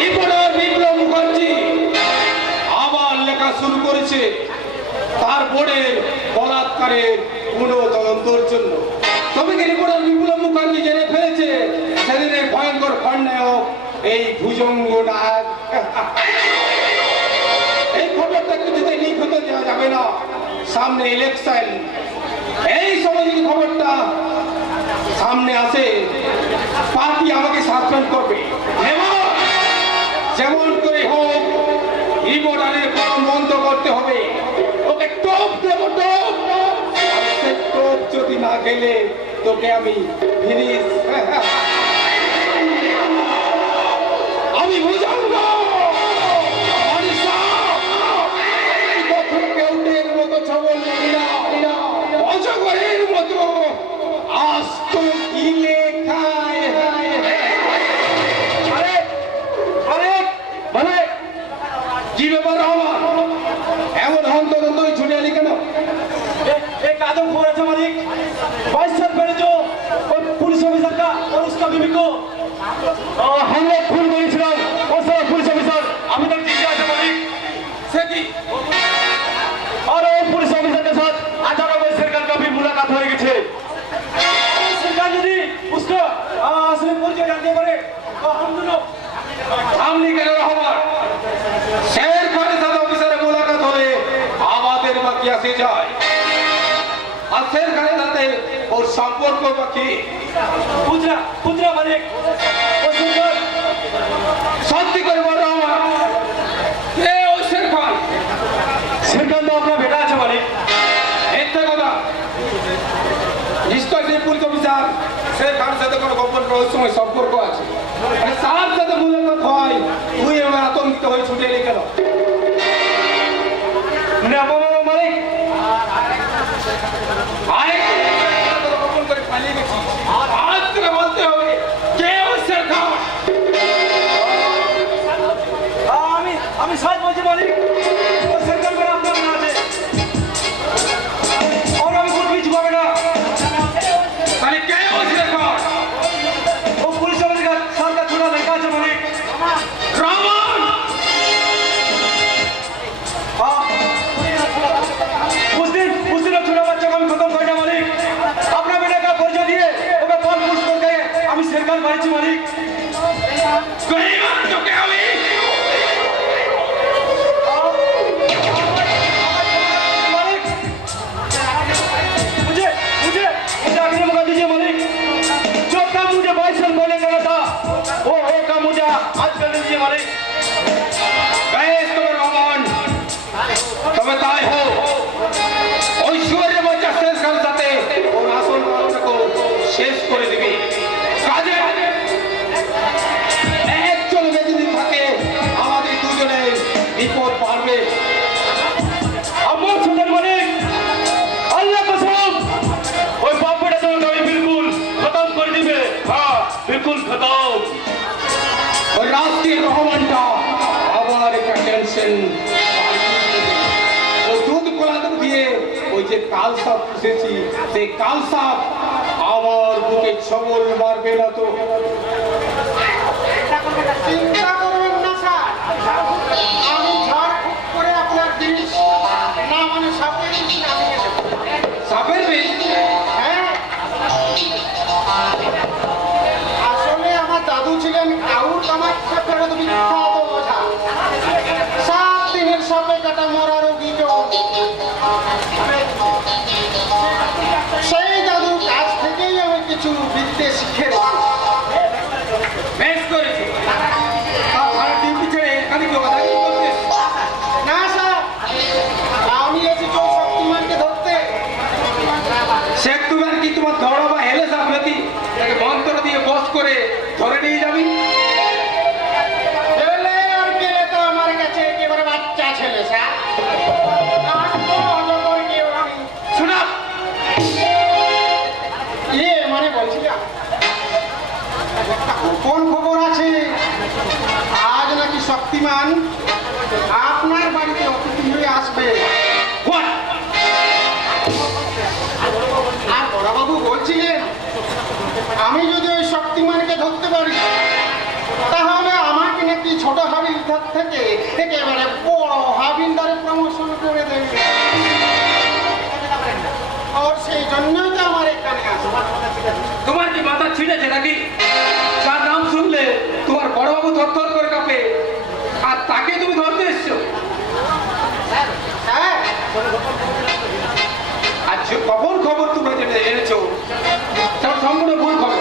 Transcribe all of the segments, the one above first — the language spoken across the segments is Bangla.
রিপোর্টার বিপ্লব মুখার্জি আবার লেখা শুরু করেছে তার বোর্ডের বলাৎকারের পুনঃতদন্তের জন্য। তবে কি রিপোর্টার বিপ্লব মুখার্জি জেনে ফেলেছে সেদিনের ভয়ঙ্কর খলনায়ক এই ভুজঙ্গ নায়ক। এই খবরটা কিছুতে লিক হতে দেওয়া যাবে না, সামনে ইলেকশন। এই সময় যদি খবরটা সামনে আসে পার্টি আমাকে সাসপেন্ড করবে। যেমন করে হোক রিপোর্টারের পতন বন্ধ করতে হবে। ওকে টোপ দেব, টোপ। টোপ যদি না গেলে তোকে আমি ফিনিশ। আমি ভুজঙ্গ কেউটের মতো ছবল করি না, অজগরের মতো আস্ত গিলে খায়। মানে কি ব্যাপার আমার এমন হন্তদন্ত ছুটে এলি কেন? कादम हो रहा था मालिक 22 साल पहले जो पुलिस ऑफिसर का और उसका बीवी को हम लोग खून गई थी और सारा पुलिस ऑफिसर अभी तक जिंदा है मालिक। सेठी और वो पुलिस ऑफिसर के साथ अचानक वो सरकार का भी मुलाकात हो गई थी। सरकार यदि उसको असली परिचय जानते पारे तो हम दोनों सामने के रहमान शेर खान साथ ऑफिसर मुलाकात होले आवादेर बाकी আসে যায়। আর शेर खान সাথে ওর সম্পর্ক বাকি পুত্রা মালিক ও সুন্দর সত্যি করে বলো আমার কে ওই शेर खान? शेर खान तो अपना बेटा আছে মালিক। একটা কথা নিশ্চয় সেই পুলিশ অফিসার शेर खान সাথে কোনো গোপন রহস্যময় সম্পর্ক আছে। আর তার সাথে মুলাকাত হয় তুই এমন আতঙ্কিত হয়ে ছুটে এলি কেন? মালিক গোপন করে পালিয়ে গেছি। আজ তোকে বলতে হবে কে ওই शेर खान? আমি সব বলছি মালিক ও सरकार मेरा अपना बना दे और আমি कुछ भी छुपावे ना। তাহলে কে ওই शेर खान? वो पुलिस वाले का साल का छोटा लड़का है मालिक रावण। उस दिन छोटा बच्चा को भी खत्म कर दिया मालिक। अपना बेटा का परिचय दिए ओके कॉल पुलिस कर गए আমি सरकार मारिছি मालिक। कहीं मत चुके अभी मालिक मुझे आखिरी मौका दीजिए मालिक। जो काम मुझे 22 साल पहले करना था वो काम मुझे आज कर दीजिए मालिक। বেশ তোমার রহমান তবে তাই হোক। ঐশ্বর্য বাচ্চা শেষ খান সাথে ওর আসল মালটাকে শেষ করে দিবি। কাজে একজন যদি থাকে আমাদের দুজনের বিপদ পারবে। আমার সুন্দর মালিক আল্লাহ কসম ওই বাপ বেটা তোমাকে আমি বিলকুল খতম করে দিবে। হ্যাঁ বিলকুল খতম। ওই রাষ্ট্রীয় রহমানটা আবার একটা টেনশন ও দুধ কলা দিয়ে ওই যে কাল সাপ পুষেছি সেই কাল সাপ আমার বুকে ছবল মারবে না তো? চিন্তা করবেন না স্যার, আমি ঝাড়ফুঁক করে আপনার জিনিস না মানে সাপের বিষ নামিয়ে দেব। সাপের বিষ? হ্যাঁ, আসলে আমার দাদু ছিলেন কাউর কামাখ্যা ফেরত বিখ্যাত ওঝা। 7 দিনের সাপে কাটা মরা রোগী সেই দাদুর কাছ থেকেই আমি কিছু বিদ্যে শিখে বেশ করেছি। আর ডিউটি ছেড়ে এখানে কেউ দাঁড়িয়ে করছিস? না স্যার, আমি এসেছি শক্তিমানকে ধরতে। শেখ তোমার কি তোমার ধরা বা হেলে সাপ নাকি তাকে মন্ত্র দিয়ে বস করে ধরে নিয়ে যাবি? হেলে আর গেলে তো আমার কাছে একেবারে বাচ্চা ছেলে স্যার। আজ তো অজগর কেউ আমি শোনা মানে বলছিলাম কোন খবর আছে আজ নাকি শক্তিমান আপনার বাড়িতে অতিথি হয়ে আসবে। আর বড়বাবু বলছিলেন আমি যদি ওই শক্তিমানকে ধরতে পারি তাহলে আমাকে নাকি ছোট একেবারে বড় হাবিলদারে প্রমোশন করে দেবে। আর সেই জন্যই তো আমার এখানে আসা। তোমার কি মাথা ছিঁড়েছে নাকি? যার নাম শুনলে তোমার বড়বাবু থরথর করে কাঁপে, আর তাকে তুমি ধরতে এসছো? হ্যাঁ, আর কখন খবর তোমরা যেটা এনেছো সেটা সম্পূর্ণ ভুল খবর,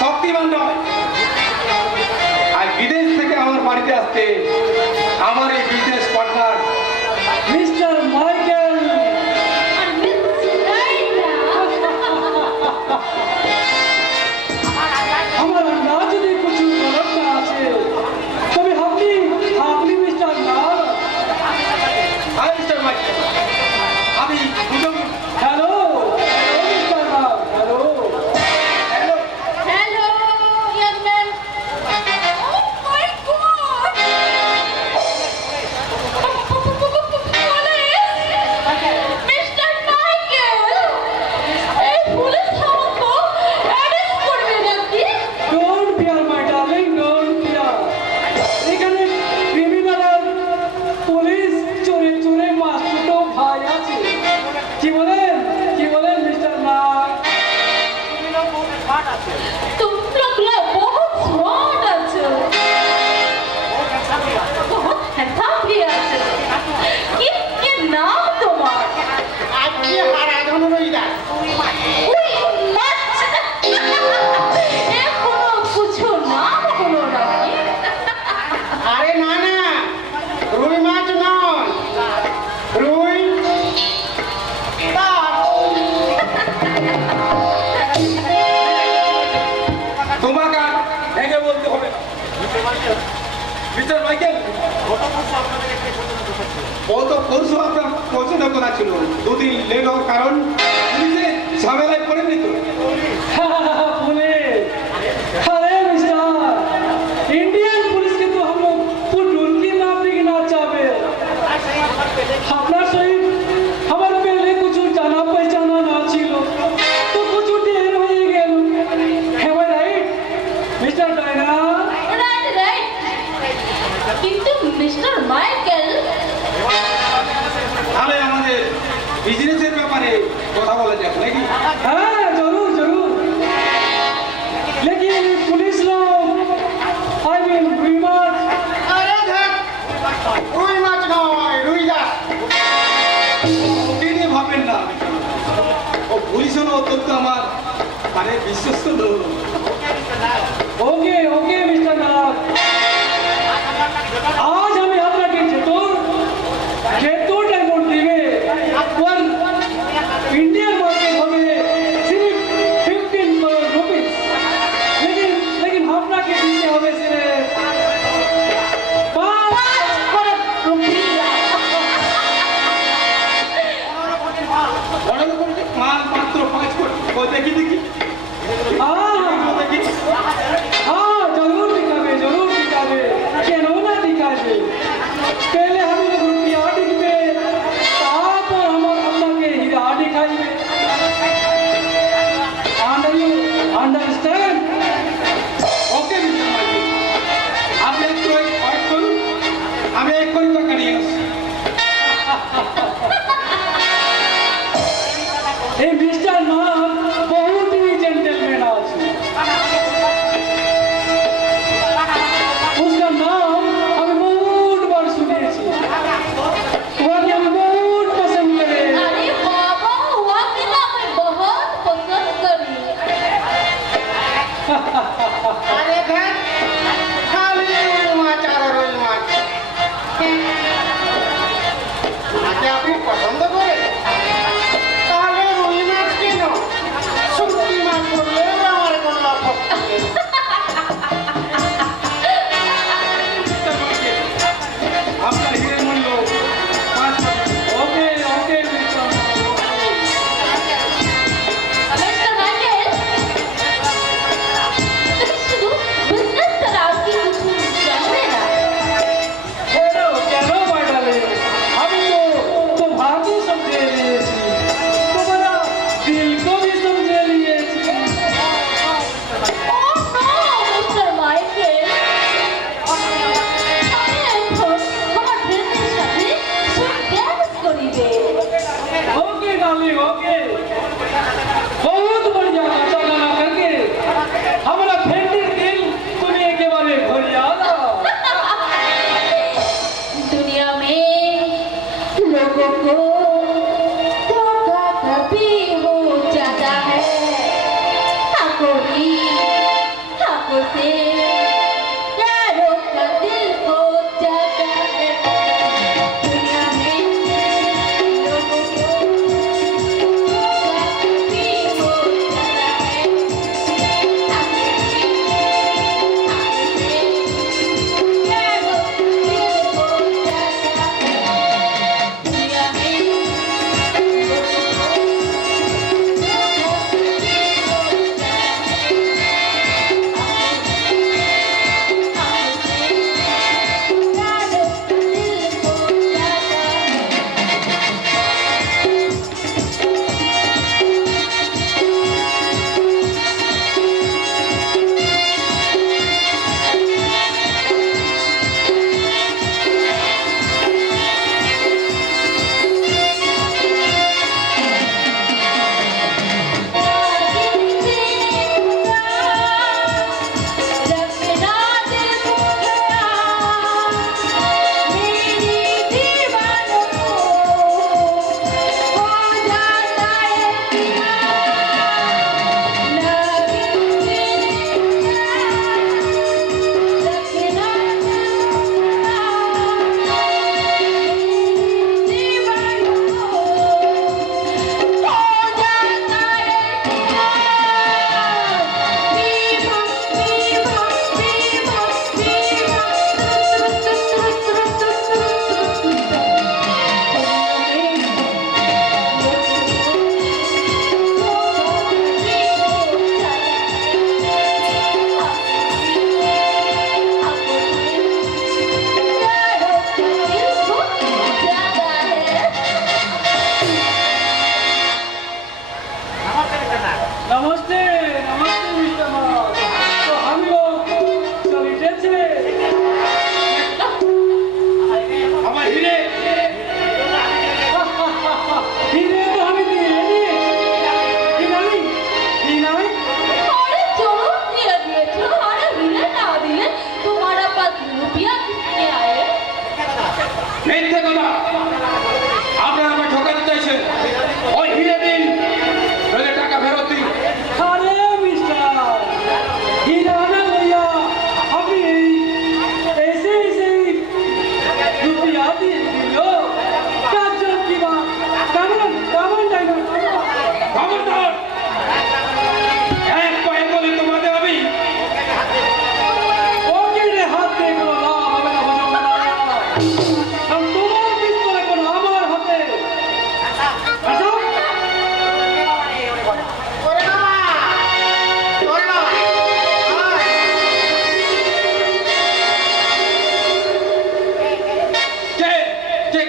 শক্তিমান নয়। আর বিদেশ থেকে আমার বাড়িতে আসতে আমার এই বিজনেস পার্টনার মিস্টার মাইকেল, আমার না যদি কিছু গলত না আছে তবে আপনি মিস্টার না। হাই মিস্টার মাইকেল, আমি দুজন। হ্যালো মিস্টার না, hello. Hello, Hello, young man. Oh my God! Police! Mr. Michael! এই পুলিশ আমাকে অ্যারেস্ট করবে নাকি? Don't fear my darling, don't fear. এখানে ক্রিমিনাল আর পুলিশ চোরে চোরে মাস্তুতো ভাই আছে। কি বলেন মিস্টার নাগ? तुम लोग बहुत स्मार्ट আছে। बहुत हैंडसाम भी আছে। কি নাম তোমার? আজকে হারাধন রইলা। উই মাছ। এখনো কিছু নাম হলো নাকি? আরে না না, রুই মাছ নয়, রুই তার। তোমাকে আর ভেঙে বলতে হবে না। মিস্টার মাইকেল, ও তো পরশু আপনার পছন্দ করা ছিল, দুদিন লেট হওয়ার কারণ পুলিশে ঝামেলায় পড়ে নিত। पुलिस, अरे मिस्टर, इंडियन पुलिस के तो हम लोग पुटुल की नापी की ना चाहे। अपना सही हमारे पहले कुछ जाना पहचाना ना छिलो, तो कुछ ढेर हो ही गए। Am I right, mister Diana? Right. কিন্তু মিস্টার মাইকেল তাহলে আমাদের বিজনেসের ব্যাপারে কথা বলা যাক নাকি? हाँ जरूर। लेकिन पुलिस लोग, I mean विमान, আরে দেখ, রুই মাছ নয়, রুই দাস। ওকে নিয়ে ভাবেন না, ও পুলিশ হলো অত্যন্ত আমার মানে বিশ্বস্ত লোক। ओके मिस्टर नाग, आज हमें अपना जेतोर डायमंड दिए पर इंडियन मार्केट हमें सिर्फ 15 करोड़ रुपीस, लेकिन अपना के दिए हमें सिर्फ 5 करोड़ रुपया। বড় লোক বলছে, মাল মাত্র 5 কোটি। ও দেখি हाँ দেখি। हाँ जरूर दिखावे, जरूर মিথ্যে কথা। আপনারা আমাকে ঠকাতে চাইছেন। ওই হিরে দিন, নইলে টাকা ফেরত দিন। আরে মিস্টার হীরা না লইয়া আপনি এসে রুপিয়া দিয়ে দিল কাজল কিবা কেমন যাইব খবরদার! এক পায়ে বলে তোমাদের আমি ওকে রে হাত দিয়ে কোনো লাভ হবে না বুঝো না কারণ তোমার পিস্তল এখন আমার হাতে আসো ওরে বাবা! ওরে বাবা!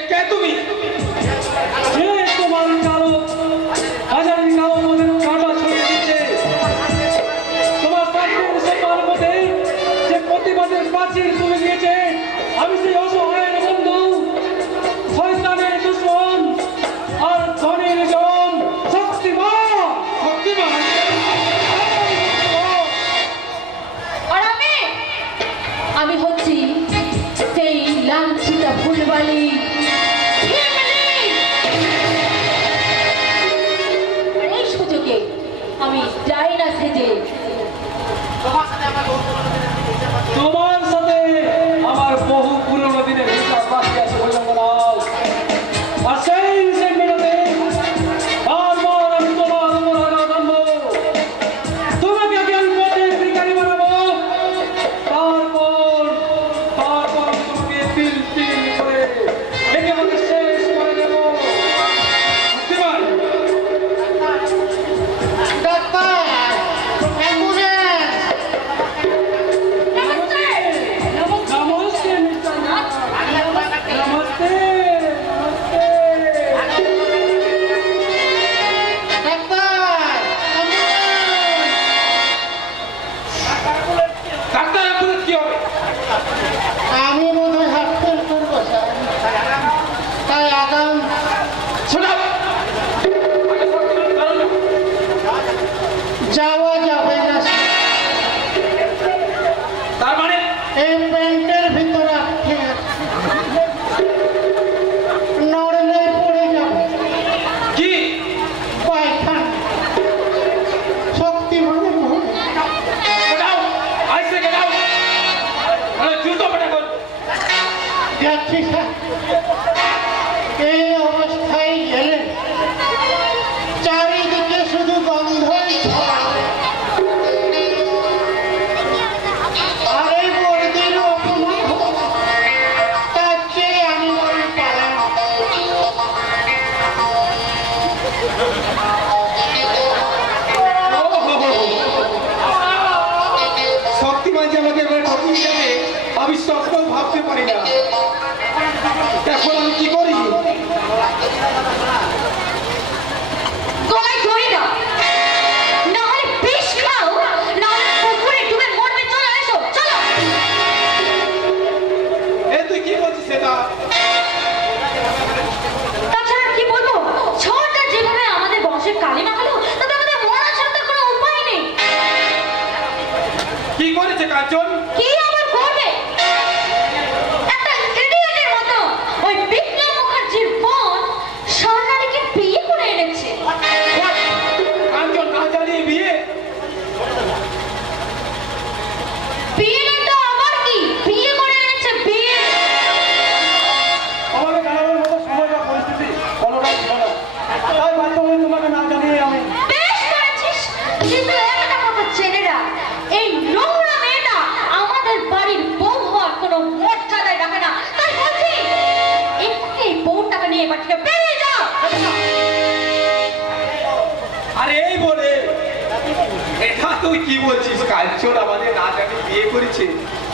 কে তুমি? যে তোমার কালো হাজার কালো মনের কাঁটা ছড়িয়ে দিচ্ছে তোমার সামনের সবার মধ্যে যে প্রতিবাদের প্রাচীর তুলে দিয়েছে আমি সেই অসহায়ের বন্ধু শয়তানের দুশ্মন আর ধনের জন শক্তিমান শক্তিমান? আর আমি হচ্ছি সেই লাঞ্ছিতা ফুলবালি এই সুযোগে আমি ডাইনা সেজে তোমার সাথে আমার বহু পুরনো দিনের হিসাব বাকি আছে বললাম না আর সেই হিসেব মেটাতে বারবার আমি তোমার উপর আঘাত আনবো তোমাকে আগে আমি পথের ভিখারি বানাবো তারপর আমি তোমাকে তিল তিল করে একেবারে শেষ করে দেবো শক্তিমান? Doctor! Ambulance! Namaste mister namaste namaste doctor! Doctor ambulance কি হবে? আমি বোধহয় হাঁটতে করবো স্যার তাই আগাম শোনাও। যাওয়া যাবে না স্যার। তার মানে এই প্যান্টের ভিতরে আটকে আছে। নড়লে পড়ে যাবে কি? পায়খানা শক্তিমানের মনে শোনাও, আইসে গেলাও। জুতো পেটা কর। যাচ্ছি স্যার এই অবস্থায় গেলে চারিদিকে শুধু গন্ধই ছড়াবে। আর এই বর্দির অপমান হোক, তার চেয়ে আমি বলি পালাম। শক্তিমান যে আমাকে এবার ঠকিয়ে যাবে আমি স্বপ্নেও ভাবতে পারি না। এখন আমি কি করি? গলায় ধরে দাও না হলে বিষ খাও না হলে পুকুরে ডুবে মরবে চলে এসো চলো এ তুই কি বলছিস সেটা? তাছাড়া কি বলবো ঝড়টা যেভাবে আমাদের বংশের কালি মাখালো তাতে আমাদের মরা ছাড়া তার কোনো উপায় নেই কি করেছে কাঞ্চন? কি আবার করবে একটা ইডিয়েটের মতো ওই বিক্রম মুখার্জির বোন স্বর্ণালীকে বিয়ে করে এনেছে কাঞ্চন না জানিয়ে বিয়ে? বিয়ে তো আবার কি বিয়ে করে এনেছে বিয়ে আমাকে জানানোর মতো সময় বা পরিস্থিতি কোনোটাই ছিল না তাই বাধ্য হয়ে তোমাকে না জানিয়ে আমি বেশ করেছিস কিন্তু একটা কথা জেনে রাখ এই নোংরা মেয়েটা আমাদের বাড়ির বউ হওয়ার কোনো মর্যাদায় রাখে না তাই বলছি এই বউটাকে নিয়ে এবার থেকে বেরিয়ে যাও আরে এই বলে এটা তুই কি বলছিস? কাঞ্চন আমাদের না জানিয়ে বিয়ে করেছে,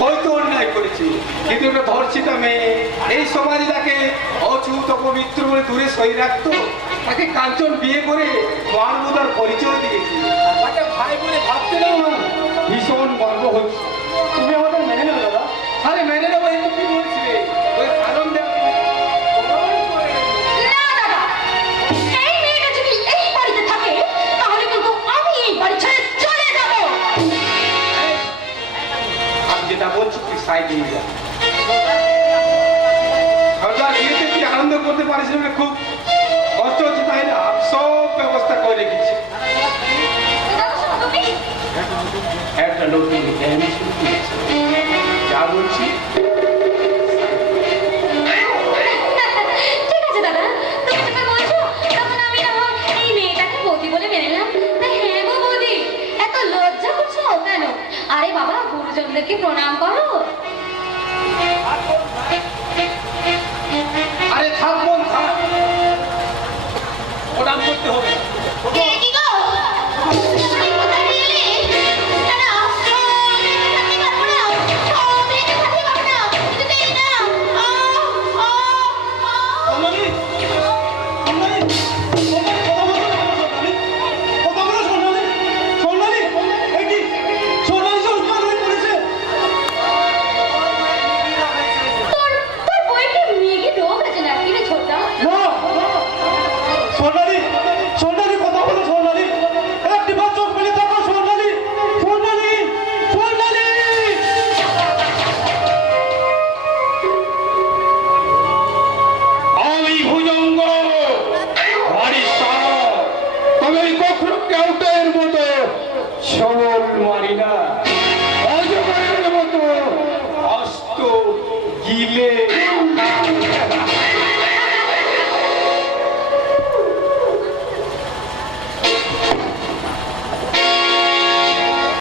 হয়তো অন্যায় করেছে, কিন্তু একটা ধর্ষিতা মেয়ে এই সমাজে তাকে অছুত পবিত্র বলে দূরে সরিয়ে রাখতো, তাকে কাঞ্চন বিয়ে করে মানবতার পরিচয় দিয়েছে। তাকে ভাই বলে ভাবতে না আমার ভীষণ গর্ব হচ্ছে। তুমি আমাদের মেনে নেবে দাদা আরে মেনে নেবো এই তো কি বলছিলে ওই আনন্দে আমি অপমান করে নেবো। না দাদা এই মেয়েটা যদি এই বাড়িতে থাকে তাহলে কিন্তু আমি এই বাড়ি ছেড়ে চলে যাব আমি যেটা বলছি তুই সাইড দিয়ে যা। যা বিয়েতে তুই আনন্দ করতে পারিস না, খুব কষ্ট হচ্ছে তাই না? সব ব্যবস্থা করে রেখেছি। একটা নতুন জ্ঞানী শুরু করেছে, যা বলছি ঠিক আছে দাদা, তুমি যখন বলছো তখন আমি না হয় এই মেয়েটাকে বৌদি বলে মেনে নিলাম। হ্যাঁ গো বৌদি, এত লজ্জা করছো কেন? আরে বাবা, গুরুজনদেরকে প্রণাম করো। আরে থাক বোন থাক, প্রণাম করতে হবে না। কি গো? তুমি কোথায় নিয়ে এলে? না, না, আমি এখানে থাকতে পারবো না। আমি এখানে থাকতে পারবো না। কিছুতেই না। সোনালি, সোনালি, সোনালি, কথা বলো সোনালি, সোনালি, এই কি? সোনালি যে উৎপাদন করেছে। তোর বইকে মেঘে রোগ আছে নাকি রে ছোটা? না, সোনালি, সোনালি, কথা বলো সোনালি, একটিবার চোখ মেলে দেখো সোনালি, সোনালি, সোনালি। আমি ভুজঙ্গ বাড়ির সারা, তবে কখনো কেউটের মতো সবল মারি না, অজগরের মতো অস্ত গিলে